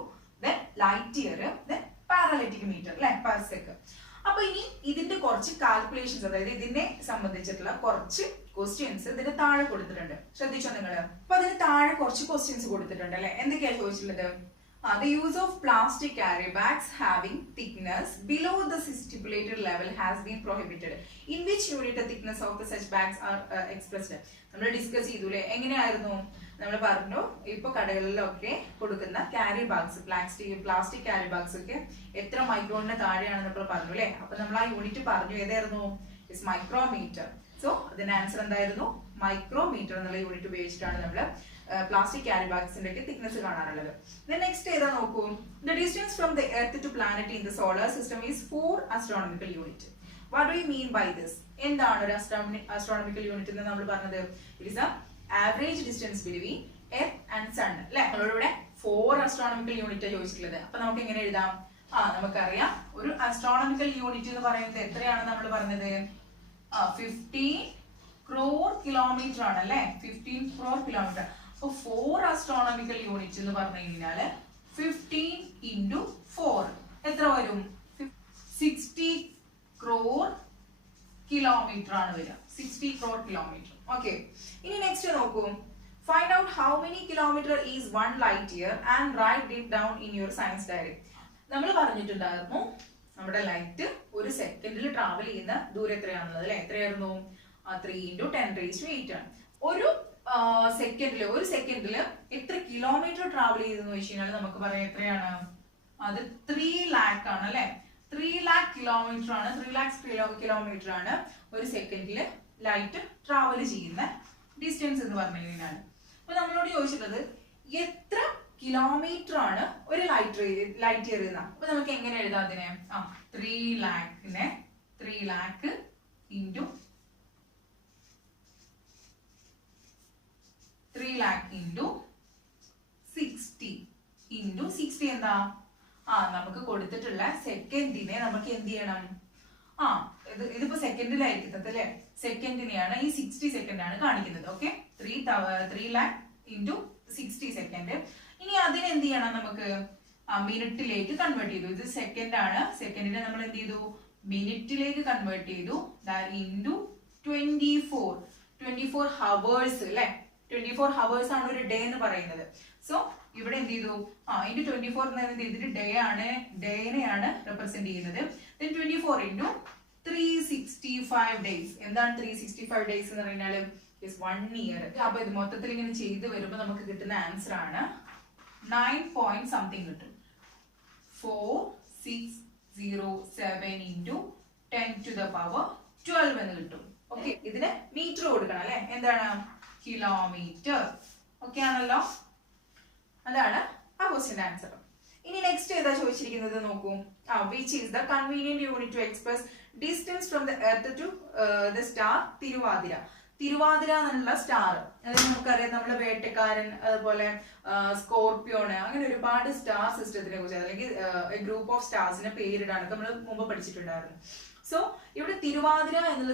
then light year, then parallactic metre അല്ലെ, പെർസെക്. അപ്പൊ ഇനി ഇതിന്റെ കുറച്ച് കാൽക്കുലേഷൻസ്, അതായത് ഇതിനെ സംബന്ധിച്ചിട്ടുള്ള കുറച്ച് ക്വസ്റ്റ്യൻസ് ഇതിന്റെ താഴെ കൊടുത്തിട്ടുണ്ട്. ശ്രദ്ധിച്ചോ നിങ്ങൾ? അപ്പൊ അതിന് താഴെ കുറച്ച് ക്വസ്റ്റ്യൻസ് കൊടുത്തിട്ടുണ്ട് അല്ലെ. എന്തൊക്കെയാ ചോദിച്ചിട്ടുള്ളത്? The use of plastic carry bags having thickness below the stipulated level has been prohibited. In which unit the thickness of the such bags are expressed? നമ്മൾ ഡിസ്കസ് ചെയ്തൂലേ? എങ്ങനെയായിരുന്നു? നമ്മൾ പറഞ്ഞു ഇപ്പൊ കടകളിലൊക്കെ കൊടുക്കുന്ന carry bags, plastic carry bags ഒക്കെ എത്ര മൈക്രോണിന് താഴെയാണെന്ന് നമ്മൾ പറഞ്ഞു അല്ലെ. അപ്പൊ നമ്മൾ ആ യൂണിറ്റ് പറഞ്ഞു, ഏതായിരുന്നു? മൈക്രോമീറ്റർ. സോ അതിന്റെ ആൻസർ എന്തായിരുന്നു? മൈക്രോമീറ്റർ എന്നുള്ള യൂണിറ്റ് ഉപയോഗിച്ചിട്ടാണ് നമ്മൾ പ്ലാസ്റ്റിക് ക്യാരി ബാഗ്സിന്റെ ഒക്കെ തിക്നെസ് കാണാറുള്ളത്. നെക്സ്റ്റ് ഏതാ നോക്കൂ. The distance from the earth to planet in the solar system is 4 astronomical unit. What do you mean by this? എന്താണ് ഒരു astronomical unit എന്ന് നമ്മൾ പറഞ്ഞത്? It is a average distance between earth and sun അല്ലെ. നമ്മളിവിടെ 4 astronomical unit ചോദിച്ചിട്ടുള്ളത്. അപ്പൊ നമുക്ക് എങ്ങനെ എഴുതാം? നമുക്കറിയാം ഒരു astronomical unit എന്ന് പറയുന്നത് എത്രയാണ് നമ്മൾ പറഞ്ഞത്? 15 crore kilometer ആണ് അല്ലെ. 15 crore kilometer. So 4 astronomical units എന്ന് പറഞ്ഞു കഴിഞ്ഞാൽ 15 into 4 എത്ര വരും? 60 crore kilometer ആണ് വരിക. 60 crore kilometer. Okay. ഇനി നെക്സ്റ്റ് നോക്കൂ. Find out how many kilometer is 1 light year and write it down in your science diary. നമ്മൾ പറഞ്ഞിട്ടുണ്ടായിരുന്നു നമ്മുടെ ലൈറ്റ് ഒരു സെക്കൻഡിൽ ട്രാവൽ ചെയ്യുന്ന ദൂരം എത്രയാണെന്നുള്ളത് അല്ലെ. എത്രയായിരുന്നു? 3 into 10 raised to 8 ആണ്. ഒരു സെക്കൻഡില് എത്ര കിലോമീറ്റർ ട്രാവൽ ചെയ്തെന്ന് വെച്ച് കഴിഞ്ഞാൽ നമുക്ക് പറയാം എത്രയാണ്? അത് 3 lakh ആണ് അല്ലെ. 3 lakh kilometer ആണ്. 3 lakhs kilometer ആണ് ഒരു സെക്കൻഡില് ലൈറ്റ് ട്രാവൽ ചെയ്യുന്ന ഡിസ്റ്റൻസ് എന്ന് പറഞ്ഞു കഴിഞ്ഞാൽ. അപ്പൊ നമ്മളോട് ചോദിച്ചിട്ടുള്ളത് എത്ര കിലോമീറ്റർ ആണ് ഒരു ലൈറ്റ് ഇയർ എന്ന. അപ്പൊ നമുക്ക് എങ്ങനെ എഴുതാം അതിനെ? 3 lakh into 3 lakh into 60 into 60 എന്താ? നമുക്ക് കൊടുത്തിട്ടുള്ള സെക്കൻഡിനെ നമുക്ക് എന്ത് ചെയ്യണം? ഇതിപ്പോ സെക്കൻഡിലായിരിക്കുന്നത് അല്ലെ. സെക്കൻഡിനെയാണ് ഈ 60 സെക്കൻഡ് ആണ് കാണിക്കുന്നത്. ഓക്കെ. 3 lakh into 60 second. ഇനി അതിനെ എന്ത് ചെയ്യണം? നമുക്ക് മിനിറ്റിലേക്ക് കൺവേർട്ട് ചെയ്തു. ഇത് സെക്കൻഡ് ആണ്. സെക്കൻഡിനെ നമ്മൾ എന്ത് ചെയ്തു? മിനിറ്റിലേക്ക് കൺവേർട്ട് ചെയ്തു. ഇൻറ്റു 24 ഹവേഴ്സ് അല്ലെ. 24 ഹവേഴ്സ് ആണ് ഒരു ഡേ എന്ന് പറയുന്നത്. സോ ഇവിടെ എന്ത് ചെയ്തു? ഇൻറ്റു 24 എന്ന് പറയുന്നത് ഇതിന്റെ ഡേനെയാണ് റെപ്രസെന്റ് ചെയ്യുന്നത്. 24 into 365 days. എന്താണ് 365 days എന്ന് പറഞ്ഞാൽ? 1 year. അപ്പൊ ഇത് മൊത്തത്തിൽ ഇങ്ങനെ ചെയ്ത് വരുമ്പോൾ നമുക്ക് കിട്ടുന്ന ആൻസർ ആണ് 9 point something കിട്ടും. 4607 into 10 to the power 12 എന്ന് കിട്ടും. ഓക്കെ. ഇതിന് മീറ്റർ കൊടുക്കണം അല്ലെ. എന്താണ്? കിലോമീറ്റർ. ഓക്കെ ആണല്ലോ. അതാണ് ആ ക്വസ്റ്റ്യൻ ആൻസർ. ഇനി നെക്സ്റ്റ് ഏതാ ചോദിച്ചിരിക്കുന്നത് നോക്കൂ. Which is the convenient unit to express distance from the earth to the star Thiruvathira. Thiruvathira എന്നുള്ള സ്റ്റാർ, അതായത് നമുക്കറിയാം നമ്മളെ വേട്ടക്കാരൻ, അതുപോലെ സ്കോർപ്പിയോണ്, അങ്ങനെ ഒരുപാട് സ്റ്റാർ സിസ്റ്റത്തിനെ കുറിച്ച് അല്ലെങ്കിൽ ഗ്രൂപ്പ് ഓഫ് സ്റ്റാർസിനെ പേരിടാനൊക്കെ നമ്മൾ മുമ്പ് പഠിച്ചിട്ടുണ്ടായിരുന്നു. സോ ഇവിടെ തിരുവാതിര എന്നുള്ള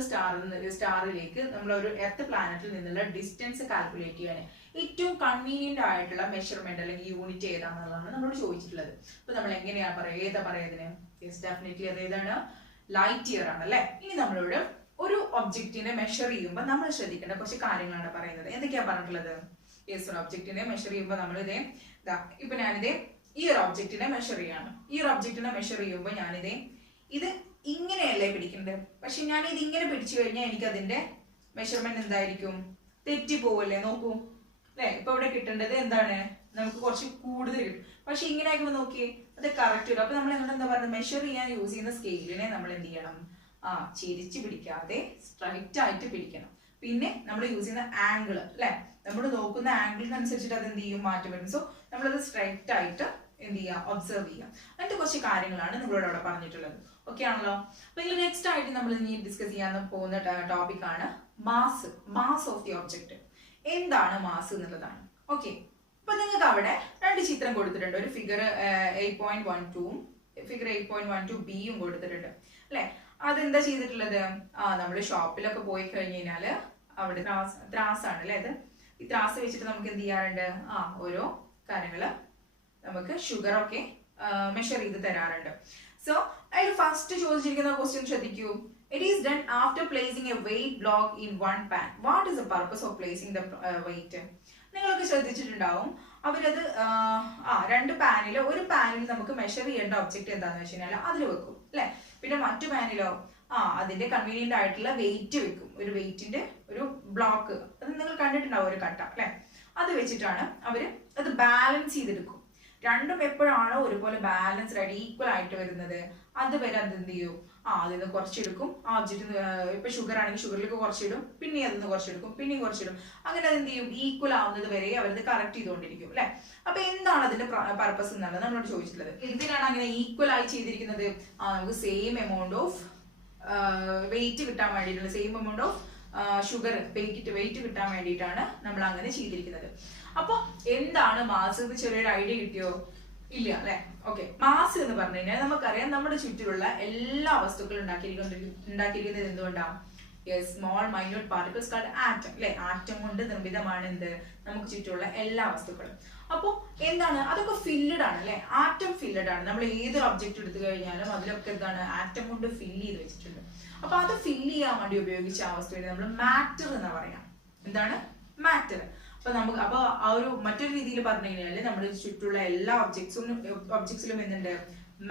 സ്റ്റാറിലേക്ക് നമ്മൾ ഒരു എർത്ത് പ്ലാനറ്റിൽ നിന്നുള്ള ഡിസ്റ്റൻസ് കാൽക്കുലേറ്റ് ചെയ്യാൻ ഏറ്റവും കൺവീനിയന്റ് ആയിട്ടുള്ള മെഷർമെന്റ് അല്ലെങ്കിൽ യൂണിറ്റ് ഏതാണെന്നുള്ളതാണ് നമ്മളോട് ചോദിച്ചിട്ടുള്ളത്. അപ്പൊ നമ്മൾ എങ്ങനെയാ പറയാ? ഏതാ പറയാ? യെസ്, ഡെഫിനറ്റ്ലി അത് ഏതാണ്? ലൈറ്റ് ഇയർ ആണ് അല്ലെ. ഇനി നമ്മളോട് ഒരു ഒബ്ജക്റ്റിനെ മെഷർ ചെയ്യുമ്പോൾ നമ്മൾ ശ്രദ്ധിക്കേണ്ട കുറച്ച് കാര്യങ്ങളാണ് പറയുന്നത്. എന്തൊക്കെയാ പറഞ്ഞിട്ടുള്ളത്? യെസ്, ഒരു ഒബ്ജക്റ്റിനെ മെഷർ ചെയ്യുമ്പോൾ നമ്മൾ ഇപ്പൊ ഞാനിതേ ഈ ഒരു ഒബ്ജക്റ്റിനെ മെഷർ ചെയ്യാണ്. ഈ ഒരു ഒബ്ജക്റ്റിനെ മെഷർ ചെയ്യുമ്പോൾ ഇത് ഇങ്ങനെയല്ലേ പിടിക്കുന്നത്. പക്ഷെ ഞാൻ ഇത് ഇങ്ങനെ പിടിച്ചു കഴിഞ്ഞാൽ എനിക്ക് അതിന്റെ മെഷർമെന്റ് എന്തായിരിക്കും? തെറ്റിപ്പോവല്ലേ? നോക്കൂ അല്ലെ. ഇപ്പൊ ഇവിടെ കിട്ടേണ്ടത് എന്താണ്? നമുക്ക് കുറച്ച് കൂടുതൽ കിട്ടും. പക്ഷെ ഇങ്ങനെ ആക്കുമ്പോൾ നോക്കിയേ അത് കറക്റ്റ് വരും. അപ്പൊ നമ്മൾ എന്താ പറയുക? മെഷർ ചെയ്യാൻ യൂസ് ചെയ്യുന്ന സ്കെയിലിനെ നമ്മൾ എന്ത് ചെയ്യണം? ചിരിച്ചു പിടിക്കാതെ സ്ട്രൈറ്റ് ആയിട്ട് പിടിക്കണം. പിന്നെ നമ്മൾ യൂസ് ചെയ്യുന്ന ആംഗിൾ അല്ലെ, നമ്മൾ നോക്കുന്ന ആംഗിളിനനുസരിച്ചിട്ട് അത് എന്ത് ചെയ്യും? മാറ്റം വരും. സോ നമ്മളത് സ്ട്രൈറ്റ് ആയിട്ട് എന്ത് ചെയ്യുക? ഒബ്സർവ് ചെയ്യാം. അങ്ങനത്തെ കുറച്ച് കാര്യങ്ങളാണ് നിങ്ങളോട് അവിടെ പറഞ്ഞിട്ടുള്ളത്. ഓക്കെ ആണല്ലോ. അപ്പൊ ഇതിൽ നെക്സ്റ്റ് ആയിട്ട് നമ്മൾ ഇനി ഡിസ്കസ് ചെയ്യാൻ പോകുന്ന ടോപ്പിക് ആണ് മാസ് ഓഫ് ദി ഒബ്ജക്റ്റ്. എന്താണ് മാസ് എന്നുള്ളതാണ്. ഓക്കെ. അപ്പൊ നിങ്ങൾക്ക് അവിടെ 2 ചിത്രം കൊടുത്തിട്ടുണ്ട്. ഒരു ഫിഗർ 8.12ഉം ഫിഗർ 8.12 ബിയും കൊടുത്തിട്ടുണ്ട് അല്ലെ. അതെന്താ ചെയ്തിട്ടുള്ളത്? നമ്മൾ ഷോപ്പിലൊക്കെ പോയി കഴിഞ്ഞ് കഴിഞ്ഞാല് അവിടെ ത്രാസാണ് അല്ലെ. അത് ഈ ത്രാസ് വെച്ചിട്ട് നമുക്ക് എന്ത് ചെയ്യാറുണ്ട്? ഓരോ കാര്യങ്ങള് നമുക്ക് ഷുഗർ ഒക്കെ മെഷർ ചെയ്ത് തരാറുണ്ട്. സോ അതിൽ ഫസ്റ്റ് ചോദിച്ചിരിക്കുന്ന ക്വസ്റ്റ്യൻ ശ്രദ്ധിക്കൂ. It is done after placing a weight block in one pan. What is the purpose of placing the weight? നിങ്ങളൊക്കെ ശ്രദ്ധിച്ചിട്ടുണ്ടാവും അവരത് രണ്ട് പാനിൽ, ഒരു പാനിൽ നമുക്ക് മെഷർ ചെയ്യേണ്ട ഒബ്ജക്റ്റ് എന്താണെന്ന് വെച്ച് കഴിഞ്ഞാൽ അതിൽ വെക്കും അല്ലെ. പിന്നെ മറ്റു പാനിലോ അതിന്റെ കൺവീനിയന്റ് ആയിട്ടുള്ള വെയിറ്റ് വെക്കും, ഒരു വെയിറ്റിന്റെ ഒരു ബ്ലോക്ക്. അത് നിങ്ങൾ കണ്ടിട്ടുണ്ടാവും, ഒരു കട്ട അല്ലെ. അത് വെച്ചിട്ടാണ് അവര് അത് ബാലൻസ് ചെയ്തെടുക്കും. രണ്ടും എപ്പോഴാണോ ഒരുപോലെ ബാലൻസ്ഡ് ആയിട്ട് ഈക്വൽ ആയിട്ട് വരുന്നത് അതുവരെ അത് എന്ത് ചെയ്യും, അതിൽ നിന്ന് കുറച്ചെടുക്കും. ആ ഒബ്ജക്റ്റ് ഇപ്പൊ ഷുഗർ ആണെങ്കിൽ ഷുഗറിലേക്ക് കുറച്ചിടും, പിന്നെ അതിൽ നിന്ന് കുറച്ചെടുക്കും, പിന്നെയും കുറച്ചിടും. അങ്ങനെ അത് എന്ത് ചെയ്യും, ഈക്വൽ ആവുന്നത് വരെ അവരത് കറക്റ്റ് ചെയ്തുകൊണ്ടിരിക്കും അല്ലെ. അപ്പൊ എന്താണ് അതിന്റെ പർപ്പസ് എന്നാണ് നമ്മളോട് ചോദിച്ചിട്ടുള്ളത്. എന്തിനാണ് അങ്ങനെ ഈക്വൽ ആയി ചെയ്തിരിക്കുന്നത്? നമുക്ക് സെയിം എമൗണ്ട് ഓഫ് വെയിറ്റ് കിട്ടാൻ വേണ്ടിയിട്ടുള്ള, same amount of sugar weight കിട്ടാൻ വേണ്ടിയിട്ടാണ് നമ്മൾ അങ്ങനെ ചെയ്തിരിക്കുന്നത്. അപ്പൊ എന്താണ് മാസ് എന്ന് ചെറിയൊരു ഐഡിയ കിട്ടിയോ? ഇല്ല അല്ലെ. ഓക്കെ, മാസ് എന്ന് പറഞ്ഞു കഴിഞ്ഞാൽ നമുക്കറിയാം നമ്മുടെ ചുറ്റിലുള്ള എല്ലാ വസ്തുക്കളും ഉണ്ടാക്കിയിരിക്കുന്നത് എന്തുകൊണ്ടാണ്? Yes, small minute particles called atom അല്ലെ. ആറ്റം കൊണ്ട് നിർമ്മിതമാണ് എന്ത്, നമുക്ക് ചുറ്റുമുള്ള എല്ലാ വസ്തുക്കളും. അപ്പോൾ എന്താണ്, അതൊക്കെ ഫില്ലഡ് ആണ് അല്ലെ. ആറ്റം ഫില്ലഡ് ആണ്. നമ്മൾ ഏതൊരു ഒബ്ജക്റ്റ് എടുത്തു കഴിഞ്ഞാലും അതിലൊക്കെ എന്താണ്, ആറ്റം കൊണ്ട് ഫില്ല് ചെയ്ത് വെച്ചിട്ടുണ്ട്. അപ്പൊ അത് ഫില്ല് ചെയ്യാൻ വേണ്ടി ഉപയോഗിച്ച ആ വസ്തുവിനെ നമ്മൾ മാറ്റർ എന്ന് പറയാം. എന്താണ് മാറ്റർ? അപ്പൊ ആ ഒരു മറ്റൊരു രീതിയിൽ പറഞ്ഞു കഴിഞ്ഞാല് നമ്മുടെ ചുറ്റുള്ള എല്ലാ ഒബ്ജക്ട്സിലും എന്തുണ്ട്,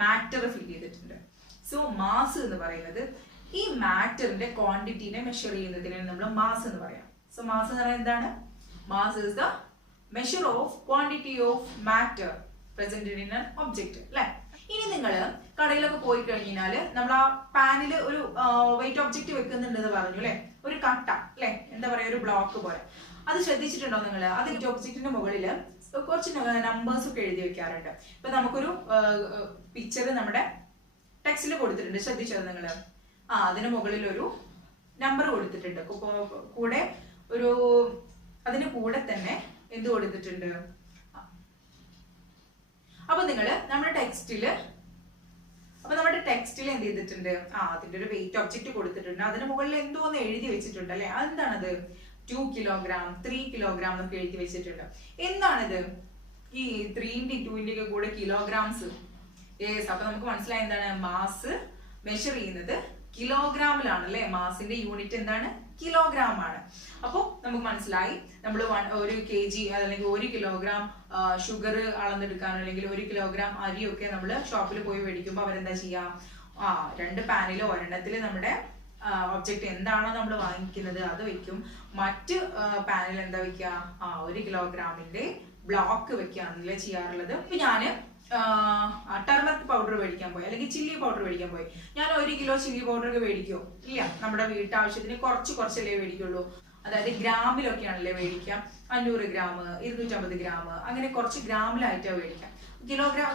മാറ്റർ ഫിൽ ചെയ്തിട്ടുണ്ട്. സോ മാസ് എന്ന് പറയുന്നത് ഈ മാറ്ററിന്റെ ക്വാണ്ടിറ്റിനെ മെഷർ ചെയ്യുന്നതിനാണ് നമ്മൾ മാസ് എന്ന് പറയാം. സോ മാസ് എന്ന് പറയുന്നത് എന്താണ്? Mass is the measure of quantity of matter presented in an object അല്ലെ. ഇനി നിങ്ങൾ കടയിലൊക്കെ പോയി കഴിഞ്ഞാല് നമ്മൾ ആ പാനില് ഒരു വെയിറ്റ് ഒബ്ജക്റ്റ് വെക്കുന്നുണ്ടെന്ന് പറഞ്ഞു അല്ലെ, ഒരു കട്ട അല്ലെ, എന്താ പറയാ, ഒരു ബ്ലോക്ക് പോലെ. അത് ശ്രദ്ധിച്ചിട്ടുണ്ടോ നിങ്ങൾ? അത് ഒബ്ജക്റ്റിന്റെ മുകളിൽ കുറച്ച് നമ്പേഴ്സ് ഒക്കെ എഴുതി വെക്കാറുണ്ട്. ഇപ്പൊ നമുക്കൊരു പിക്ചർ നമ്മുടെ ടെക്സ്റ്റിൽ കൊടുത്തിട്ടുണ്ട്, ശ്രദ്ധിച്ചത് നിങ്ങൾ? അതിന് മുകളിൽ ഒരു നമ്പർ കൊടുത്തിട്ടുണ്ട്, കൂടെ ഒരു അതിന് കൂടെ തന്നെ എന്ത് കൊടുത്തിട്ടുണ്ട്? അപ്പൊ നിങ്ങൾ നമ്മുടെ ടെക്സ്റ്റിൽ എന്ത് ചെയ്തിട്ടുണ്ട്? അതിന്റെ ഒരു വെയിറ്റ് ഒബ്ജക്റ്റ് കൊടുത്തിട്ടുണ്ട്, അതിന് മുകളിൽ എന്തോന്ന് എഴുതി വെച്ചിട്ടുണ്ട് അല്ലെ. അതെന്താണത്? 2 കിലോഗ്രാം 3 കിലോഗ്രാം എന്നൊക്കെ എഴുതി വെച്ചിട്ടുണ്ട്. എന്താണിത്? ഈ 3ന്റെ 2ന്റെ ഒക്കെ കൂടെ കിലോഗ്രാംസ്. യെസ്, അപ്പൊ നമുക്ക് മനസ്സിലായി എന്താണ്, മാസ് മെഷർ ചെയ്യുന്നത് കിലോഗ്രാമിലാണ് അല്ലെ. മാസിന്റെ യൂണിറ്റ് എന്താണ്? കിലോഗ്രാം ആണ്. അപ്പൊ നമുക്ക് മനസ്സിലായി നമ്മൾ 1 kg അല്ലെങ്കിൽ 1 കിലോഗ്രാം ഷുഗർ അളന്നെടുക്കാനോ അല്ലെങ്കിൽ 1 കിലോഗ്രാം അരിയൊക്കെ നമ്മൾ ഷോപ്പിൽ പോയി മേടിക്കുമ്പോൾ അവരെന്താ ചെയ്യാം, രണ്ട് പാനിലോ ഒരെണ്ണത്തില് നമ്മുടെ ഒബ്ജക്റ്റ് എന്താണോ നമ്മൾ വാങ്ങിക്കുന്നത് അത് വെക്കും. മറ്റ് പാനിൽ എന്താ വെക്കുക, 1 കിലോഗ്രാമിന്റെ ബ്ലോക്ക് വെക്കുകയാണല്ലേ ചെയ്യാറുള്ളത്. ഇപ്പൊ ഞാന് ടർമറിക് പൗഡർ മേടിക്കാൻ പോയി അല്ലെങ്കിൽ ചില്ലി പൗഡർ മേടിക്കാൻ പോയി. ഞാൻ 1 കിലോ ചില്ലി പൗഡർ ഒക്കെ മേടിക്കുമോ? ഇല്ല. നമ്മുടെ വീട്ടാവശ്യത്തിന് കുറച്ചല്ലേ മേടിക്കുള്ളൂ. അതായത് ഗ്രാമിലൊക്കെയാണല്ലേ മേടിക്കാം. 500 ഗ്രാം 250 ഗ്രാം അങ്ങനെ കുറച്ച് ഗ്രാമിലായിട്ടാണ് മേടിക്കാം.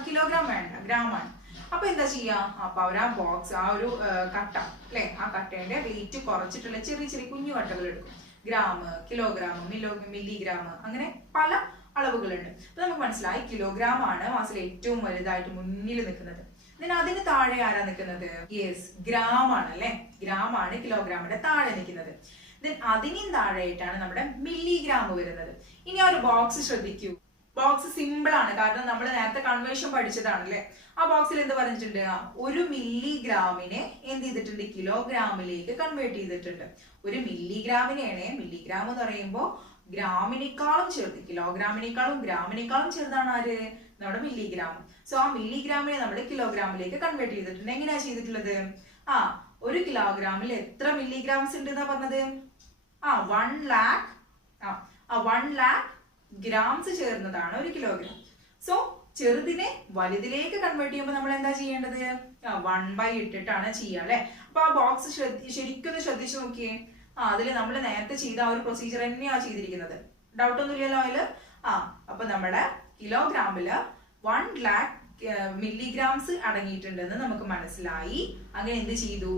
കിലോഗ്രാം വേണ്ട, ഗ്രാമാണ്. അപ്പൊ എന്താ ചെയ്യാ, അപ്പൊ അവർ ആ ബോക്സ്, ആ ഒരു കട്ട അല്ലെ, ആ കട്ടയുടെ വെയിറ്റ് കുറച്ചിട്ടുള്ള ചെറിയ ചെറിയ കുഞ്ഞു കട്ടകൾ എടുക്കും. ഗ്രാം, കിലോഗ്രാം, മില്ലിഗ്രാം, അങ്ങനെ പല അളവുകളുണ്ട്. അപ്പൊ നമുക്ക് മനസ്സിലായി കിലോഗ്രാം ആണ് മാസിൽ ഏറ്റവും വലുതായിട്ട് മുന്നിൽ നിൽക്കുന്നത്. അതിന് താഴെ ആരാ നിൽക്കുന്നത്? യെസ്, ഗ്രാം ആണ് അല്ലെ. ഗ്രാം ആണ് കിലോഗ്രാമിന്റെ താഴെ നിൽക്കുന്നത്. അതിനും താഴെയായിട്ടാണ് നമ്മുടെ മില്ലിഗ്രാം വരുന്നത്. ഇനി ആ ഒരു ബോക്സ് ശ്രദ്ധിക്കൂ. ബോക്സ് സിമ്പിൾ ആണ്, കാരണം നമ്മൾ നേരത്തെ കൺവേർഷൻ പഠിച്ചതാണ് അല്ലെ. ആ ബോക്സിൽ എന്ത് പറഞ്ഞിട്ടുണ്ട്? 1 മില്ലിഗ്രാമിനെ എന്ത് ചെയ്തിട്ടുണ്ട്? കിലോഗ്രാമിലേക്ക് കൺവേർട്ട് ചെയ്തിട്ടുണ്ട്. 1 മില്ലിഗ്രാമിനെയാണ്, മില്ലിഗ്രാം എന്ന് പറയുമ്പോൾ ഗ്രാമിനേക്കാളും ചെറുത്, കിലോഗ്രാമിനേക്കാളും ഗ്രാമിനേക്കാളും ചെറുതാണ് ആര്? നമ്മുടെ മില്ലിഗ്രാം. സോ ആ മില്ലിഗ്രാമിനെ നമ്മൾ കിലോഗ്രാമിലേക്ക് കൺവേർട്ട് ചെയ്തിട്ടുണ്ട്. എങ്ങനെയാ ചെയ്തിട്ടുള്ളത്? 1 കിലോഗ്രാമിൽ എത്ര മില്ലിഗ്രാംസ് ഉണ്ട് എന്നാ പറഞ്ഞത്? 1 lakh ഗ്രാംസ് ചേർന്നതാണ് 1 കിലോഗ്രാം. സോ ചെറുതിനെ വലുതിലേക്ക് കൺവേർട്ട് ചെയ്യുമ്പോൾ നമ്മൾ എന്താ ചെയ്യേണ്ടത്? 1/, ഇട്ടിട്ടാണ് ചെയ്യുക അല്ലെ. അപ്പൊ ആ ബോക്സ് ശരിക്കും ശ്രദ്ധിച്ചു നോക്കിയേ. അതില് നമ്മൾ നേരത്തെ ചെയ്ത ആ ഒരു പ്രൊസീജിയർ തന്നെയാ ചെയ്തിരിക്കുന്നത്. ഡൗട്ട് ഒന്നും ഇല്ലല്ലോ അതില്. അപ്പൊ നമ്മുടെ കിലോഗ്രാമില് 1 lakh മില്ലിഗ്രാംസ് അടങ്ങിയിട്ടുണ്ടെന്ന് നമുക്ക് മനസ്സിലായി. അങ്ങനെ എന്ത് ചെയ്തു?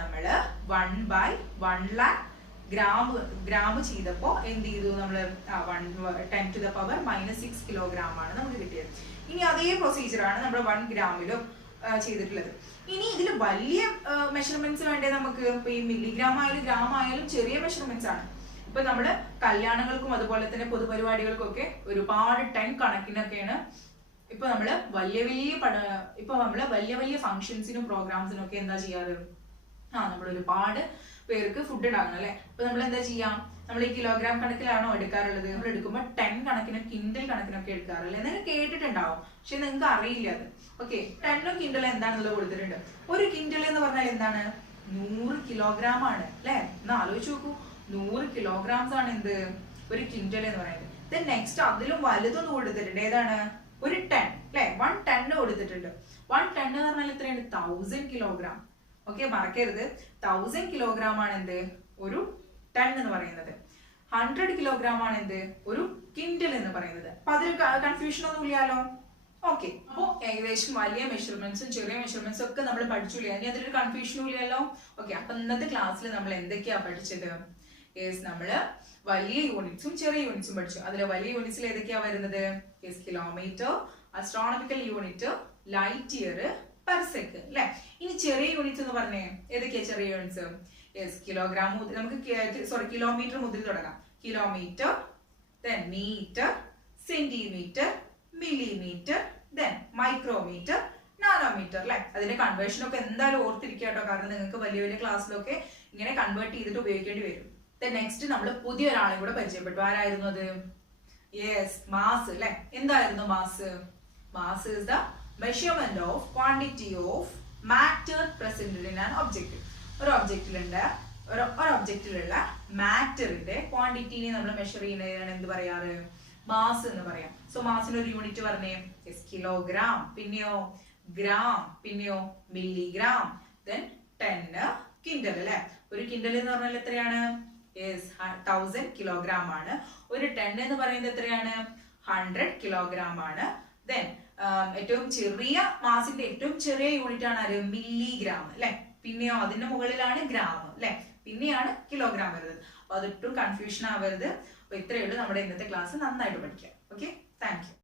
നമ്മള് 1/1 lakh ഗ്രാം ചെയ്തപ്പോ എന്ത് ചെയ്തു? നമ്മള് 10⁻⁻6 കിലോഗ്രാം ആണ് നമുക്ക് കിട്ടിയത്. ഇനി അതേ പ്രൊസീജിയർ ആണ് നമ്മൾ 1 ഗ്രാമിലും ചെയ്തിട്ടുള്ളത്. ഇനി ഇതിൽ വലിയ മെഷർമെന്റ്സ് വേണ്ടേ നമുക്ക്? ഇപ്പൊ ഈ മില്ലിഗ്രാം ആയാലും ഗ്രാം ആയാലും ചെറിയ മെഷർമെന്റ്സ് ആണ്. ഇപ്പൊ നമ്മള് കല്യാണങ്ങൾക്കും അതുപോലെ തന്നെ പൊതുപരിപാടികൾക്കും ഒക്കെ ഒരുപാട് ടൺ കണക്കിനൊക്കെയാണ് ഇപ്പൊ നമ്മള് വലിയ വലിയ ഫംഗ്ഷൻസിനും പ്രോഗ്രാംസിനും ഒക്കെ എന്താ ചെയ്യാറ്? നമ്മൾ ഒരുപാട് പേർക്ക് ഫുഡ് ഉണ്ടാക്കണം അല്ലെ. അപ്പൊ നമ്മൾ എന്താ ചെയ്യാം? നമ്മൾ ഈ കിലോഗ്രാം കണക്കിലാണോ എടുക്കാറുള്ളത്? നമ്മൾ എടുക്കുമ്പോൾ 10 കണക്കിനും കിൻഡൽ കണക്കിനൊക്കെ എടുക്കാറില്ലേ? നിങ്ങൾ കേട്ടിട്ടുണ്ടാവും, പക്ഷെ നിങ്ങൾക്ക് അറിയില്ല അത്. ഓക്കെ, 10 കിൻഡൽ എന്താണെന്നുള്ളത് കൊടുത്തിട്ടുണ്ട്. ഒരു കിൻഡൽ എന്ന് പറഞ്ഞാൽ എന്താണ്? 100 കിലോഗ്രാം ആണ് അല്ലെ. ഒന്ന് ആലോചിച്ച് നോക്കൂ, 100 കിലോഗ്രാംസ് ആണ് എന്ത് ഒരു കിൻഡൽ എന്ന് പറയുന്നത്. നെക്സ്റ്റ് അതിലും വലുതൊന്നും കൊടുത്തിട്ടുണ്ട്. ഏതാണ്? ഒരു 10 അല്ലെ. 1 ടൺ കൊടുത്തിട്ടുണ്ട്. 1 ടൺ എന്ന് പറഞ്ഞാൽ എത്രയാണ്? 1000 കിലോഗ്രാം. ഓക്കെ, മറക്കരുത്, 1000 കിലോഗ്രാം ആണ് എന്ത് ഒരു ടൺ എന്ന് പറയുന്നത്. 100 കിലോഗ്രാം ആണ് എന്ത് ഒരു കിൻഡൽ എന്ന് പറയുന്നത്. അപ്പൊ അതിൽ കൺഫ്യൂഷൻ ഒന്നും ഇല്ലാലോ. ഓക്കെ, അപ്പോ ഏകദേശം വലിയ മെഷർമെന്റ്സും ചെറിയ മെഷർമെന്റ്സും ഒക്കെ നമ്മൾ പഠിച്ചില്ല. ഇനി അതിലൊരു കൺഫ്യൂഷനും ഇല്ലല്ലോ. ഓക്കെ, അപ്പൊ ഇന്നത്തെ ക്ലാസ്സിൽ നമ്മൾ എന്തൊക്കെയാ പഠിച്ചത്? നമ്മള് വലിയ യൂണിറ്റ്സും ചെറിയ യൂണിറ്റ്സും പഠിച്ചു. അതിലെ വലിയ യൂണിറ്റ്സിൽ ഏതൊക്കെയാ വരുന്നത്? Kilometre, astronomical unit, light year, parsec അല്ലെ. ഇനി ചെറിയ യൂണിറ്റ്സ് എന്ന് പറഞ്ഞേ ഏതൊക്കെയാ ചെറിയ യൂണിറ്റ്സ്? കിലോഗ്രാം നമുക്ക് കിലോമീറ്റർ മുതൽ തുടങ്ങാം. Kilometre, then metre, centimetre, millimetre, then micrometre, nanometre അല്ലെ. അതിന്റെ കൺവേർഷൻ ഒക്കെ എന്തായാലും ഓർത്തിരിക്കുക കേട്ടോ, കാരണം നിങ്ങൾക്ക് വലിയ വലിയ ക്ലാസ്സിലൊക്കെ ഇങ്ങനെ കൺവേർട്ട് ചെയ്തിട്ട് ഉപയോഗിക്കേണ്ടി വരും. നെക്സ്റ്റ് നമ്മൾ പുതിയ ഒരാളെ കൂടെ പരിചയപ്പെട്ടു. ആരായിരുന്നു അത്? മാസ് അല്ലെ. എന്തായിരുന്നു mass? Mass is the measurement of quantity of matter presented in an object. ഒരു ഒബ്ജക്റ്റിലുള്ള മാറ്ററിന്റെ ക്വാണ്ടിറ്റിനെ നമ്മൾ മെഷർ ചെയ്യുന്നതിനാണ് എന്ത് പറയാറ്? മാസ് എന്ന് പറയാം. സോ മാസിന് ഒരു യൂണിറ്റ് പറഞ്ഞേ. കിലോഗ്രാം, പിന്നെയോ ഗ്രാം, പിന്നെയോ മില്ലിഗ്രാം, then 10 കിൻഡൽ അല്ലെ. ഒരു കിൻഡൽ എന്ന് പറഞ്ഞാൽ എത്രയാണ്? 1000 കിലോഗ്രാം ആണ്. ഒരു 10 എന്ന് പറയുന്നത് എത്രയാണ്? 100 കിലോഗ്രാം ആണ്. ദെൻ ഏറ്റവും ചെറിയ മാസിന്റെ ഏറ്റവും ചെറിയ യൂണിറ്റ് ആണ് ആര്? മില്ലിഗ്രാം അല്ലെ. പിന്നെയോ അതിന്റെ മുകളിലാണ് ഗ്രാം അല്ലെ, പിന്നെയാണ് കിലോഗ്രാം വരുന്നത്. അപ്പൊ അതൊട്ടും കൺഫ്യൂഷൻ ആവരുത്. അപ്പൊ ഇത്രയേ ഉള്ളൂ നമ്മുടെ ഇന്നത്തെ ക്ലാസ്. നന്നായിട്ട് പഠിക്കാം. Okay, thank you.